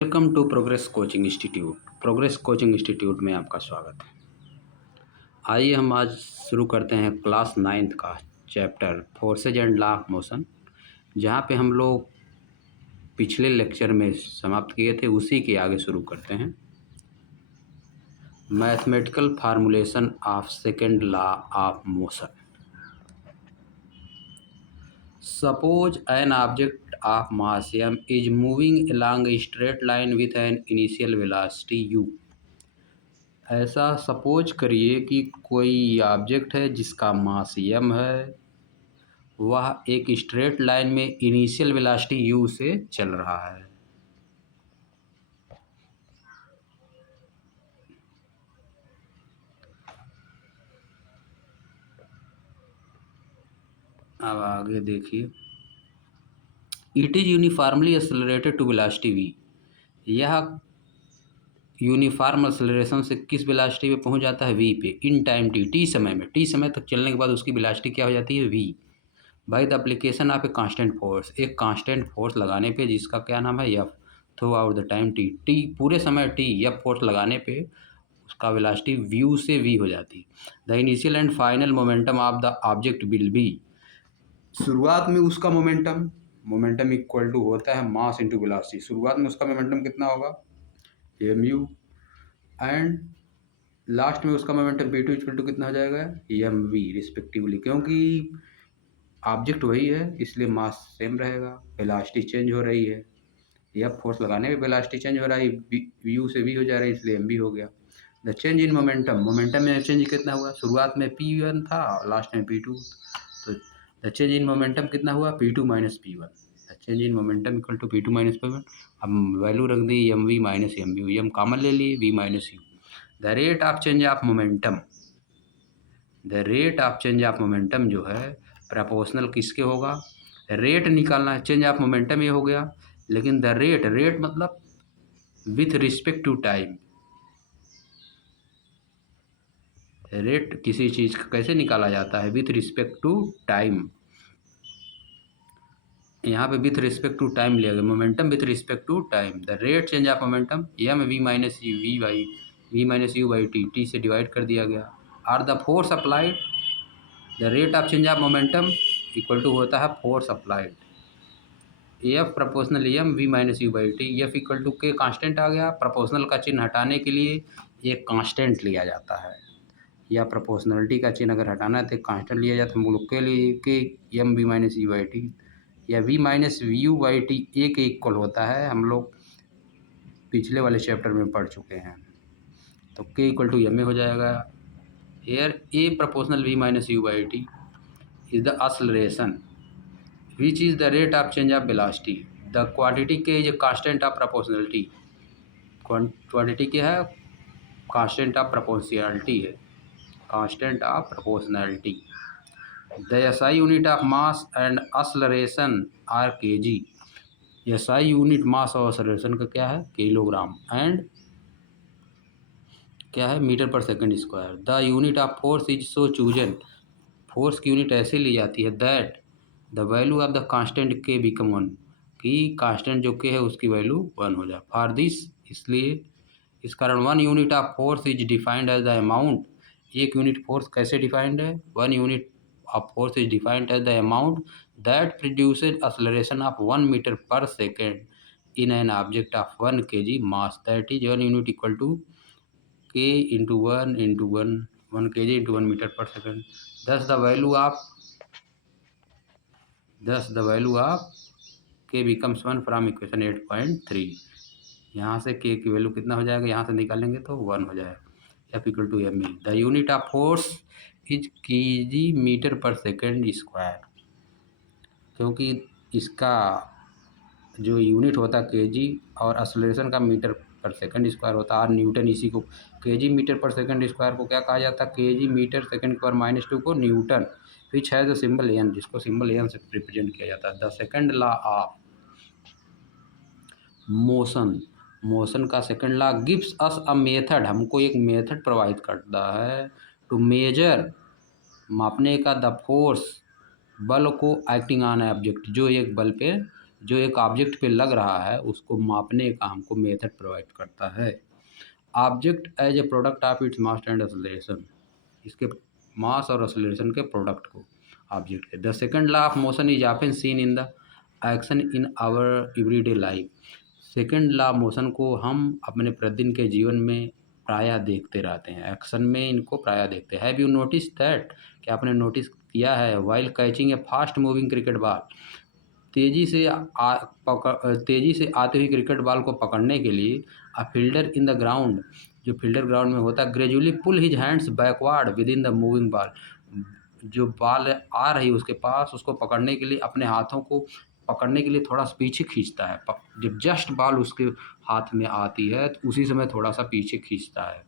Welcome to progress coaching institute. Progress coaching institute में आपका स्वागत है। आइए हम आज शुरू करते हैं क्लास 9th का chapter forces and law of motion. जहाँ पे हम लोग पिछले लेक्चर में समाप्त किए थे उसी के आगे शुरू करते हैं। Mathematical formulation of second law of motion. Suppose an object of mass m is moving along a straight line with an initial velocity u। ऐसा सपोज करिए कि कोई ऑब्जेक्ट है जिसका मास m है, वह एक स्ट्रेट लाइन में इनिशियल वेलोसिटी u से चल रहा है। अब आगे देखिए, it is uniformly accelerated to velocity v। यह यूनिफॉर्म एक्सेलरेशन से किस वेलोसिटी पे पहुंच जाता है, v पे, इन टाइम टी समय में। टी समय तक चलने के बाद उसकी वेलोसिटी क्या हो जाती है, v, by the application of A constant force. एक कांस्टेंट फोर्स लगाने पे जिसका क्या नाम है, F, through out the time T पूरे समय टी एफ फोर्स लगाने पे उसका वेलोसिटी व्यू से v हो जाती। The initial and final momentum of the object will be. शुरुआत में उसका मोमेंटम इक्वल टू होता है मास इंटू वेलोसिटी। शुरुआत में उसका मोमेंटम कितना होगा, mu, एंड लास्ट में उसका मोमेंटम p2 इक्वल टू कितना हो जाएगा, mv रिस्पेक्टिवली। क्योंकि ऑब्जेक्ट वही है इसलिए मास सेम रहेगा, वेलोसिटी चेंज हो रही है, एफ फोर्स लगाने में वेलोसिटी चेंज हो रहा है, v से v हो जा रहा है इसलिए mv हो गया। द चेंज इन मोमेंटम में चेंज कितना हुआ, शुरुआत में p1 था और लास्ट में p2, तो द चेंज इन मोमेंटम कितना हुआ, p2 minus p1। The change in momentum equal to p2 minus p1। अब वैल्यू रख दी mv minus mv, m common ले लिए, v minus u। The rate of change of momentum, the rate of change of momentum जो है proportional किसके होगा, rate निकालना है। चेंज ऑफ मोमेंटम ये हो गया, लेकिन द रेट मतलब with respect to time. Rate किसी चीज़ का कैसे निकाला जाता है, विथ रिस्पेक्ट टू टाइम। यहाँ पे विथ रिस्पेक्ट टू टाइम लिया गया, momentum with respect to time. The rate change of momentum M V minus U V minus U by T से डिवाइड कर दिया गया। और the force applied, the rate of change of momentum equal to होता है force applied, F proportional M V minus U by T. F equal to K constant आ गया, proportional का चिन्ह हटाने के लिए एक कांस्टेंट लिया जाता है, या प्रोपोर्शनलिटी का चिन्ह अगर हटाना है तो कांस्टेंट लिया जाता है। हम लोग के लिए K M V minus U by T या V minus U by T A K equal होता है, हम लोग पिछले वाले चैप्टर में पढ़ चुके हैं। तो के इक्वल टू एम ए हो जाएगा। Here A proportional V minus U by T is the acceleration which is the rate of change of velocity। the quantity k is a constant of proportionality। quantity क्या है, constant of proportionality है, constant of proportionality। the SI unit of mass and acceleration are kg। SI unit mass और acceleration का क्या है, kilogram, and क्या है, metre per second square. The unit of force is so chosen. Force की unit ऐसे ली जाती है that the value of the constant के बिकम 1, कि कांस्टेंट जो के है उसकी वैल्यू 1 हो जाए। फॉर दिस, इसलिए इस कारण 1 unit of force is defined as the amount. एक यूनिट फोर्स कैसे डिफाइंड है, 1 unit of force is defined as the amount that produces acceleration of 1 metre per second in an object of 1 kg mass, that is 1 unit equal to K into one kg into 1 metre per second. thus the value of k becomes 1 from equation 8.3। यहाँ से k की value कितना हो जाएगा, यहाँ से निकालेंगे तो 1 हो जाएगा। F equal to M E. The unit of force is kg metre per second square. क्योंकि इसका जो यूनिट होता है kg और एक्सेलरेशन का मीटर पर सेकंड स्क्वायर होता है, और न्यूटन इसी को kg metre per second square को क्या कहा जाता है, kg metre second square minus 2 को न्यूटन, विच है द सिंबल एन, जिसको सिंबल एन से रिप्रेजेंट किया जाता है। The second law of motion का second law gives us a method, हमको एक मेथड प्रोवाइड करता है टू मेजर, मापने का, द फोर्स, बल को, एक्टिंग ऑन ऑब्जेक्ट, जो एक बल पे जो एक ऑब्जेक्ट पे लग रहा है उसको मापने का हमको मेथड प्रोवाइड करता है। Object as a product of its mass and acceleration, इसके मास और एक्सेलरेशन के प्रोडक्ट को ऑब्जेक्ट के। The second law of motion is often seen in the action in our everyday life. Second law of motion को हम अपने प्रतिदिन के जीवन में प्रायः देखते रहते हैं, एक्शन में इनको प्रायः देखते हैं। हैव यू नोटिस दैट, क्या आपने नोटिस किया है, वाइल कैचिंग ए फास्ट मूविंग क्रिकेट बॉल, तेज़ी से आती हुई क्रिकेट बॉल को पकड़ने के लिए a fielder in the ground, जो फील्डर ग्राउंड में होता है, gradually pull his hands backward within the moving ball, जो बॉल आ रही उसके पास उसको पकड़ने के लिए अपने हाथों को पकड़ने के लिए थोड़ा सा पीछे खींचता है। जब जस्ट बॉल उसके हाथ में आती है तो उसी समय थोड़ा सा पीछे खींचता है।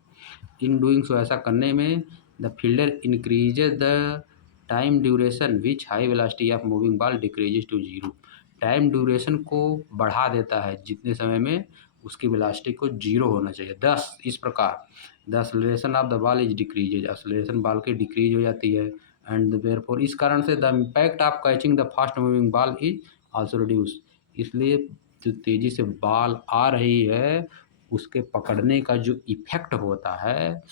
इन डूइंग सो, ऐसा करने में, the fielder increases the time duration which high velocity of moving ball decreases to zero, time duration को बढ़ा देता है जितने समय में उसकी वेलोसिटी को जीरो होना चाहिए। दस इस प्रकार the acceleration of the ball is decreases, acceleration ball की डिक्रीज हो जाती है। एंड देयरफॉर, इस कारण से the impact of catching the fast moving ball is also reduce, इसलिए जो तेज़ी से बॉल आ रही है उसके पकड़ने का जो इफ़ेक्ट होता है,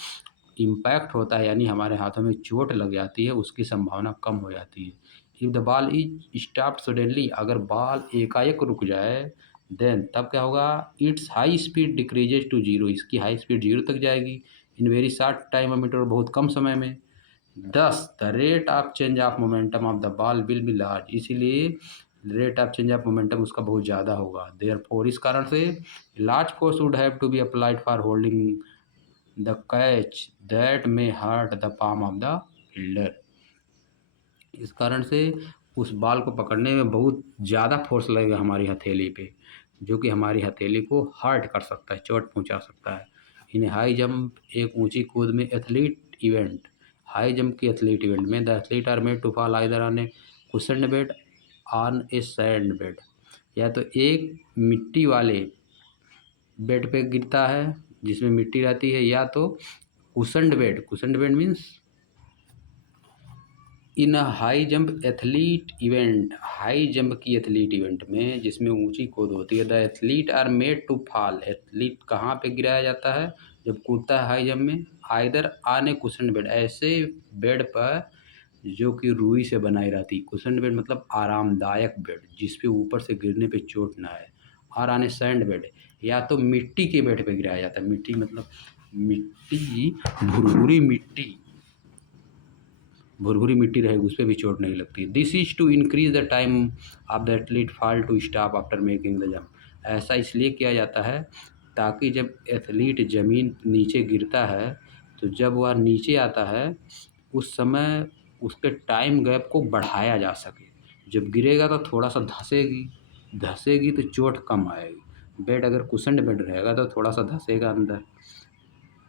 इम्पैक्ट होता है, यानी हमारे हाथों में चोट लग जाती है, उसकी संभावना कम हो जाती है। If the ball is stopped suddenly, अगर बॉल एकाएक रुक जाए, देन तब क्या होगा, its high speed decreases to zero, इसकी हाई स्पीड जीरो तक जाएगी in very short time metre, बहुत कम समय में। Thus the rate of change of momentum of the ball will be large, इसीलिए rate of change of momentum उसका बहुत ज़्यादा होगा। देयरफॉर, इस कारण से large force would have to be applied for holding the catch that may hurt the palm of the fielder, इस कारण से उस बॉल को पकड़ने में बहुत ज़्यादा फोर्स लगेगा हमारी हथेली पे, जो कि हमारी हथेली को हर्ट कर सकता है, चोट पहुंचा सकता है। इन हाई जंप, एक ऊंची कूद में एथलीट इवेंट, हाई जंप की एथलीट इवेंट में the athlete are made to fall either on a cushioned bed on a sand bed, या तो एक मिट्टी वाले बेड पे गिरता है जिसमें मिट्टी रहती है, या तो cushioned bed, cushioned bed means in high jump athlete event, high jump की एथलीट इवेंट में जिसमें ऊंची कूद होती है, the athlete are made to fall, athlete कहाँ पे गिराया जाता है जब कूदता है हाई जंप में, either on a cushion bed, ऐसे बेड पर जो कि रुई से बनाई रहती, कुशन बेड मतलब आरामदायक बेड जिस पे ऊपर से गिरने पे चोट ना आए, और ऑन ए सैंड बेड, या तो मिट्टी के बेड पे गिराया जाता है, मिट्टी मतलब मिट्टी, भुरभुरी मिट्टी, भुरभुरी मिट्टी रहेगी उस पर भी चोट नहीं लगती। This is to increase the time of the athlete fall to stop after making the jump, ऐसा इसलिए किया जाता है ताकि जब एथलीट ज़मीन नीचे गिरता है तो जब वह नीचे आता है उस समय उसके टाइम गैप को बढ़ाया जा सके, जब गिरेगा तो थोड़ा सा धंसेगी, धंसेगी तो चोट कम आएगी। बेड अगर कुशन्ड बेड रहेगा तो थोड़ा सा धंसेगा अंदर,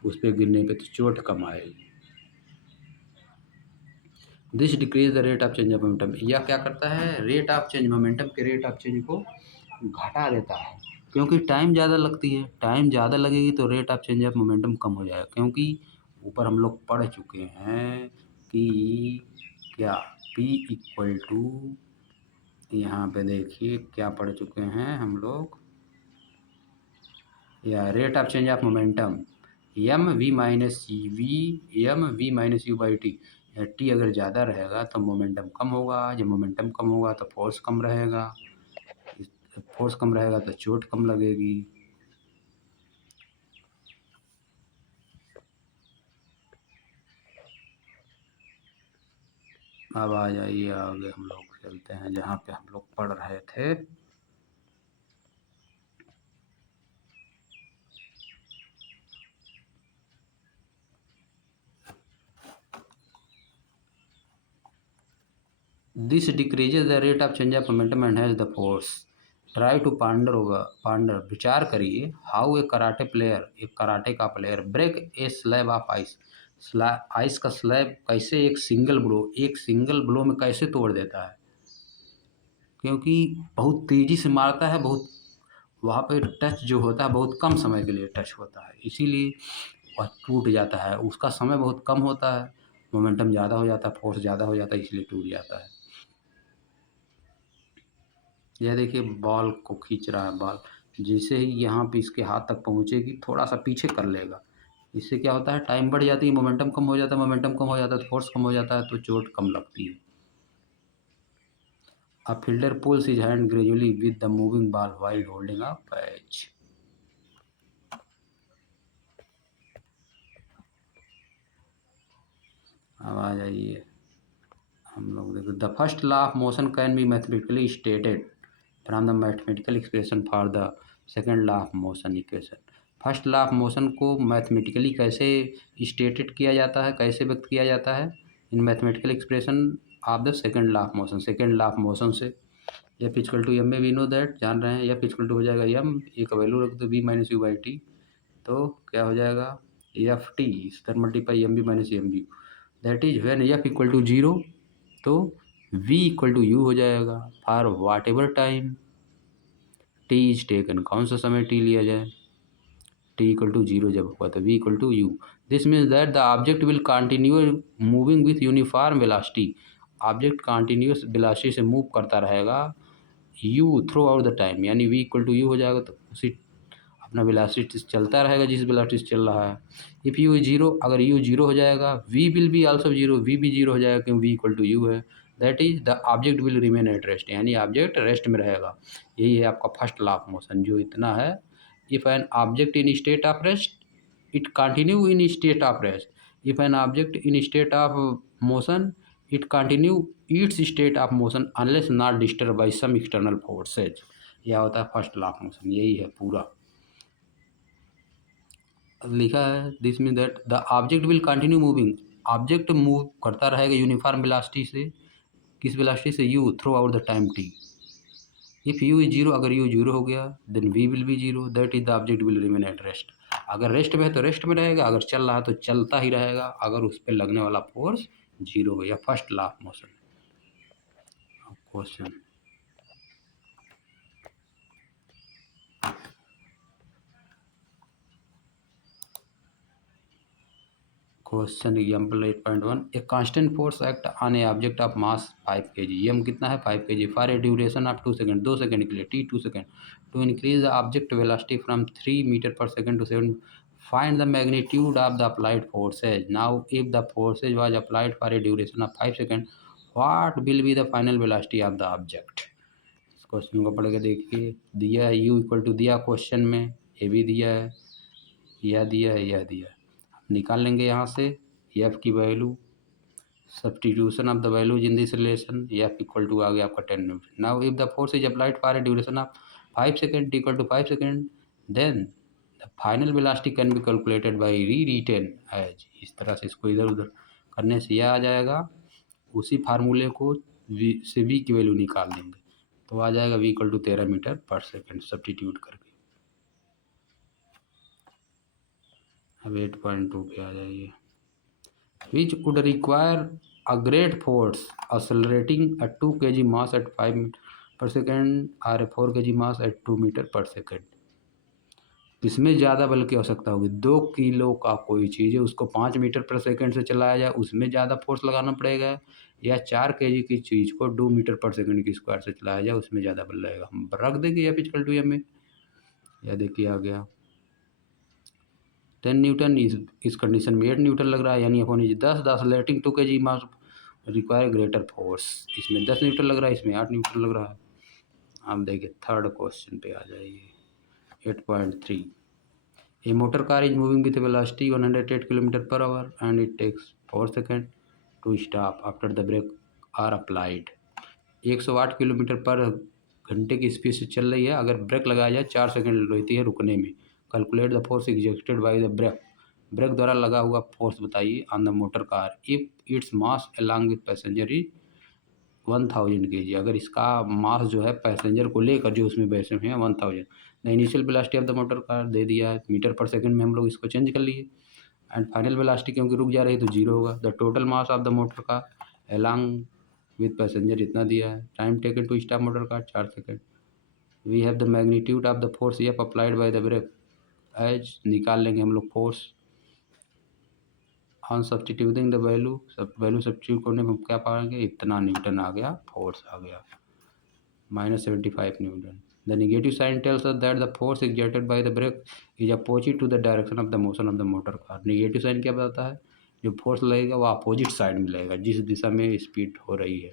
उस पर गिरने पे तो चोट कम आएगी। This decrease the rate of change of momentum, यह क्या करता है, रेट ऑफ चेंज, मोमेंटम के रेट ऑफ चेंज को घटा देता है, क्योंकि टाइम ज़्यादा लगती है, टाइम ज़्यादा लगेगी तो rate of change of momentum कम हो जाएगा, क्योंकि ऊपर हम लोग पढ़ चुके हैं कि क्या P इक्वल टू, यहाँ पे देखिए क्या पढ़ चुके हैं हम लोग, या rate of change of momentum M V minus U by T, T अगर ज़्यादा रहेगा तो मोमेंटम कम होगा, जब मोमेंटम कम होगा तो फोर्स कम रहेगा, फोर्स कम रहेगा तो चोट कम लगेगी। अब आ जाइए आगे, हम लोग चलते हैं जहाँ पे हम लोग पढ़ रहे थे। This decreases the rate of change of momentum and has the force, try to ponder होगा, पांडर विचार करिए, हाउ ए कराटे प्लेयर, एक कराटे का player break a slab of ice, ice का स्लैब कैसे एक सिंगल ब्लो में कैसे तोड़ देता है, क्योंकि बहुत तेज़ी से मारता है, बहुत वहाँ पे टच जो होता है बहुत कम समय के लिए टच होता है, इसीलिए वह टूट जाता है, उसका समय बहुत कम होता है, मोमेंटम ज़्यादा हो जाता है, फोर्स ज़्यादा हो जाता है, इसलिए टूट जाता है। यह देखिए बॉल को खींच रहा है बॉल, जैसे ही यहाँ पे इसके हाथ तक पहुँचेगी थोड़ा सा पीछे कर लेगा, इससे क्या होता है टाइम बढ़ जाती है, मोमेंटम कम हो जाता है, मोमेंटम कम हो जाता है तो फोर्स कम हो जाता है तो चोट कम लगती है। A fielder pulls his hand gradually with the moving ball while holding a catch. अब आ जाइए हम लोग देखो the first law of motion can be mathematically stated from the mathematical expression for the second law of motion equation. First law of motion को mathematically कैसे stated किया जाता है, कैसे व्यक्त किया जाता है इन mathematical expression of the second law of motion, second law of motion से। एफ इक्वल टू एम में वी नो दैट जान रहे हैं, एफ इक्वल टू हो जाएगा एम, एक वैल्यू रख दो V minus U by T, तो क्या हो जाएगा एफ टी इस तरह multiply M B minus M B, that is when F equal to zero तो वी इक्वल टू यू हो जाएगा for whatever time T is taken, कौन सा समय टी लिया जाए, टी इक्वल टू जीरो जब हुआ तो V equal to U. This means that the object will continue moving with uniform velocity, object continuous velocity से मूव करता रहेगा U throughout the time, यानी वी इक्वल टू यू हो जाएगा तो उसी अपना वेलोसिटी चलता रहेगा जिस वेलोसिटी से चल रहा है। इफ़ यू जीरो, अगर यू जीरो हो जाएगा V will be also zero, V भी जीरो हो जाएगा क्योंकि वी इक्वल टू यू है, that is the object will remain at rest, यानी ऑब्जेक्ट रेस्ट में रहेगा। यही है आपका फर्स्ट लॉ ऑफ मोशन जो इतना है, if an object in state of rest it continue in state of rest, if an object in state of motion it continue its state of motion unless not disturb by some external forces. यह होता है first law of motion, यही है पूरा लिखा है। This mean that the object will continue moving, object move करता रहेगा यूनिफॉर्म वेलोसिटी से, किस वेलोसिटी से U throughout the time T. If U is zero, अगर यू जीरो हो गया then V will be zero, that is the object will remain at rest, अगर rest में है तो रेस्ट में रहेगा, अगर चल रहा है तो चलता ही रहेगा अगर उस पर लगने वाला फोर्स जीरो हो, या first law of motion. Question question example 8.1 a constant force act on a object of mass 5 kg, M कितना है 5 kg, for a duration of 2 second, 2 second के लिए T 2 second, to increase the object velocity from 3 metre per second to 7, find the magnitude of the applied forces. Now if the forces was applied for a duration of 5 second what will be the final velocity of the object. इस question को पढ़ के देखिए, दिया है you equal to दिया question में, ये भी दिया है, यह दिया है, यह दिया है, निकाल लेंगे यहाँ से एफ की value, substitution of the values in this relation, F equal to आ गया आपका 10 Newton. Now if the force is applied for a duration of 5 second equal to 5 second then the final velocity can be calculated by rewritten as, इस तरह से इसको इधर उधर करने से यह आ जाएगा, उसी फार्मूले को वी से वी की वैल्यू निकाल देंगे तो आ जाएगा we equal to 13 metre per second substitute करके। अब 8.2 पे आ जाइए, which would require a great force accelerating a 2 kg mass at 5 meter per second or a 4 kg mass at 2 metre per second. किसमें ज़्यादा बल की आवश्यकता होगी, 2 किलो का कोई चीज़ है उसको 5 मीटर पर सेकेंड से चलाया जाए उसमें ज़्यादा फोर्स लगाना पड़ेगा, या 4 kg की चीज़ को 2 मीटर पर सेकेंड की स्क्वायर से चलाया जाए उसमें ज़्यादा बल लगेगा। हम रख देंगे एफ इक्वल टू एम में, यह देखिए आ गया 10 न्यूटन, इस कंडीशन में 8 न्यूटन लग रहा है, यानी अपॉन 10 लेटिंग 2 kg मास रिक्वायर ग्रेटर फोर्स, इसमें 10 न्यूटन लग रहा है इसमें 8 न्यूटन लग रहा है। अब देखिए थर्ड क्वेश्चन पे आ जाइए 8.3 a motor car is moving with velocity 108 kilometre per hour and it takes 4 second to stop after the brake are applied. 108 kilometre per घंटे की स्पीड से चल रही है, अगर ब्रेक लगाया जाए 4 सेकेंड लेती है रुकने में। Calculate the force exerted by the brake, brake द्वारा लगा हुआ फोर्स बताइए on the motor car if its mass along with passenger is 1000 kg, अगर इसका मास जो है पैसेंजर को लेकर जो उसमें बैठे हुए हैं 1000। The initial velocity of the motor car दे दिया है मीटर पर सेकंड में, हम लोग इसको चेंज कर लिए, एंड फाइनल वेलोसिटी क्योंकि रुक जा रही है तो जीरो होगा। The total mass of the motor car along with passenger इतना दिया है, time taken to stop motor car 4 second, we have the magnitude of the force F applied by the brake as, निकाल लेंगे हम लोग force on substituting the value, सब value substitute करने में हम क्या पाएंगे, इतना न्यूटन आ गया, फोर्स आ गया। -75 Newton. The negative sign tells us that the force exerted by the brake is opposite to the direction of the motion of the motor car. Negative sign क्या बताता है? जो फोर्स लगेगा वो अपोजिट साइड में लगेगा, जिस दिशा में स्पीड हो रही है।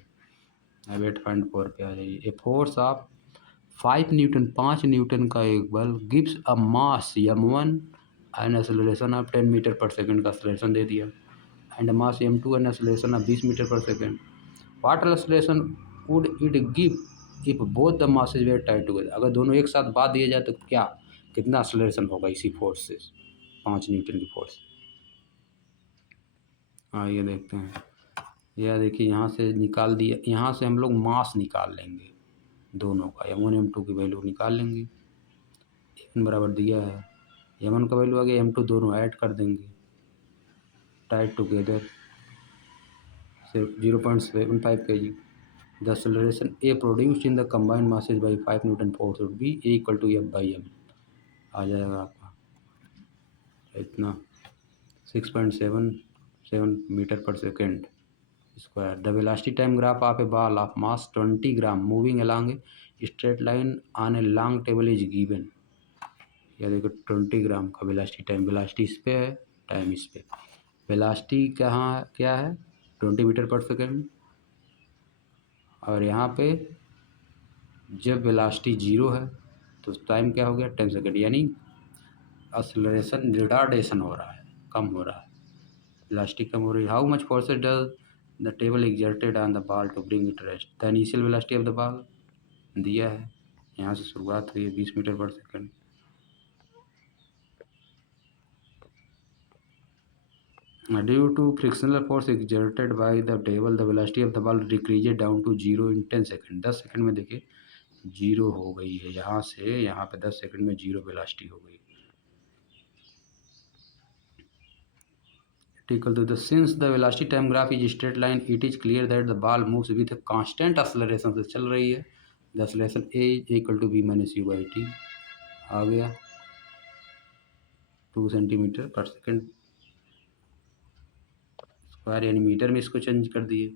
अब 8.4 पे आ जाइए। A force of 5 Newton, 5 Newton का एक बल gives a mass m1 and acceleration of 10 metre per second का एक्सेलरेशन दे दिया, and mass m2 and acceleration of 20 metre per second. What acceleration would it give if both the masses were tied together? अगर दोनों एक साथ बांध दिए जाए तो क्या कितना एक्सेलरेशन होगा इसी फोर्स से, 5 न्यूटन की फोर्स। हाँ ये देखते हैं, यह देखिए यहाँ से निकाल दिया, यहाँ से हम लोग मास निकाल लेंगे दोनों का, m1 m2 की वैल्यू निकाल लेंगे। m बराबर दिया है, m1 का वैल्यू आ गया, m2 दोनों ऐड कर देंगे, टाइड टुगेदर से 0.75 kg। The acceleration A produced in the combined masses by 5 Newton force would be A equal to F by M। आ जाएगा आपका इतना 6.77 metre per second square. The velocity time graph of A ball of mass 20 gram moving along a straight line on a long table is given। यह देखो 20 ग्राम का velocity time, velocity इस पे है, time इस पे। वेलोसिटी कहाँ क्या है? 20 मीटर पर सेकेंड, और यहाँ पे जब वेलोसिटी 0 है तो टाइम क्या हो गया? 10 सेकेंड, यानी एक्सेलरेशन रिटार्डेशन हो रहा है, कम हो रहा है, वेलोसिटी कम हो रही है। How much force does the table exerted on the ball to bring it rest? The initial velocity of the ball दिया है, यहाँ से शुरुआत हुई है 20 metre per second. Due to frictional force exerted by the table, the velocity of the ball decreases down to 0 in 10 second. 10 second में देखिए 0 हो गई है, यहाँ से यहाँ पे 10 सेकेंड में 0 वेलोसिटी हो गई। Equal to the, since the velocity time graph is straight line, it is clear that the ball moves with a constant acceleration से चल रही है। The acceleration A is equal to B minus U by T आ गया 2 centimetre पर second square, यानी metre में इसको change कर दिए।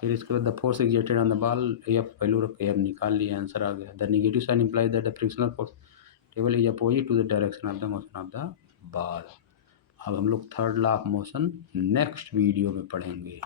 फिर इसके बाद the force exerted on the ball, F value रख के एफ निकाल लिया, आंसर आ गया। The negative sign implies that the frictional force table is opposite to the direction of the motion of the ball. अब हम लोग third law of motion next video में पढ़ेंगे।